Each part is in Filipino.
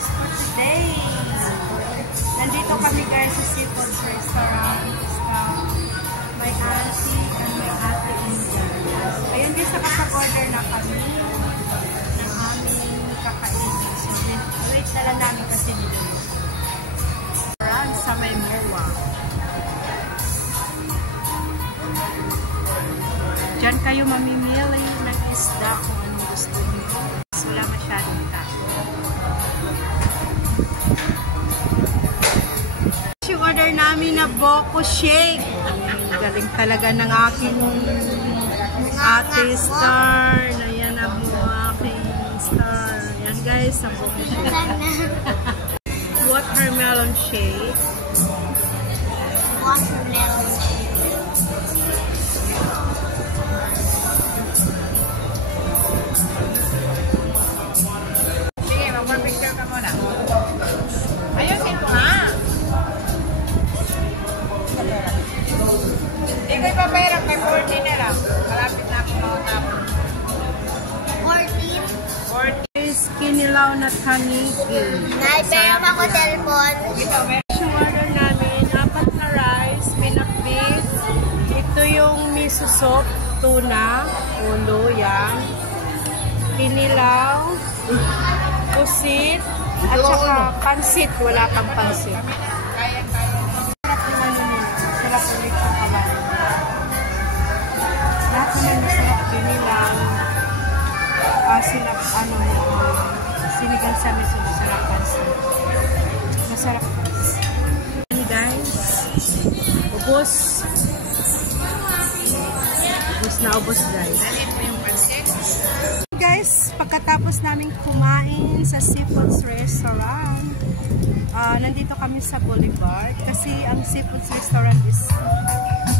guys for today. Nandito kami guys sa Seafood Restaurant. My auntie and my ate India. Ayun guys, nakapag-order na kami ng aming kakainin. So, wait na lang namin kasi dito. Restaurant sa may Moa. Diyan kayo mamimili ng isda kung anong gusto niyo. Wala masyadong tao. Yung order namin na Boko Shake. Galing talaga ng aking ate Star. Ayan ang aking Star. Ayan guys, ang Boko Shake. Watermelon Shake. Watermelon Shake. Picture ka muna. Ayusin mo ha. Hindi ko ipapahirap kay 14 na lang. Malapit na ako makatapon. 14? Kinilaw na tanigi. Naiperam ako telepon. Ito, yung order namin, 4 na rice, pinakbit. Ito yung miso soup, tuna, ulo, yan. Kinilaw. Pusit, at saka pansit. Wala kang pansit. Sarap yung ano nila. Sarap ulit ang kabayan. Lahat naman masarap din nilang sinap, sinigang sa miso. Masarap pansit. Masarap pansit. Hey guys, ubos. Ubos na ubos guys. Guys, pagkatapos namin kumain sa Seafood Restaurant, nandito kami sa Boulevard kasi ang Seafood Restaurant is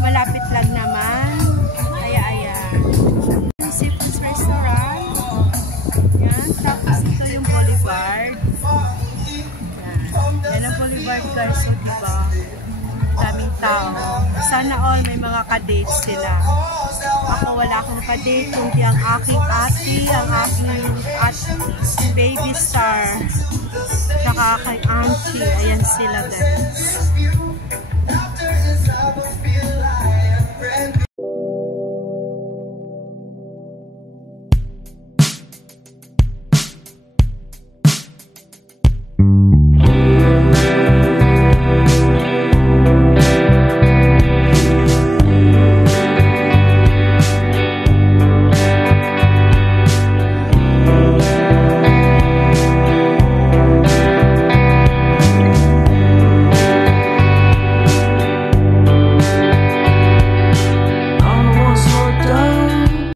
malapit lang naman. Ayan. Seafood Restaurant. Yan. Tapos ito yung Boulevard. Yan ang Boulevard guys. So, diba? Daming tao. Sana all may mga ka-dates sila. Ako wala akong ka-date, kundi ang aking ate, ang aking baby Star, saka kay auntie. Ayan sila guys.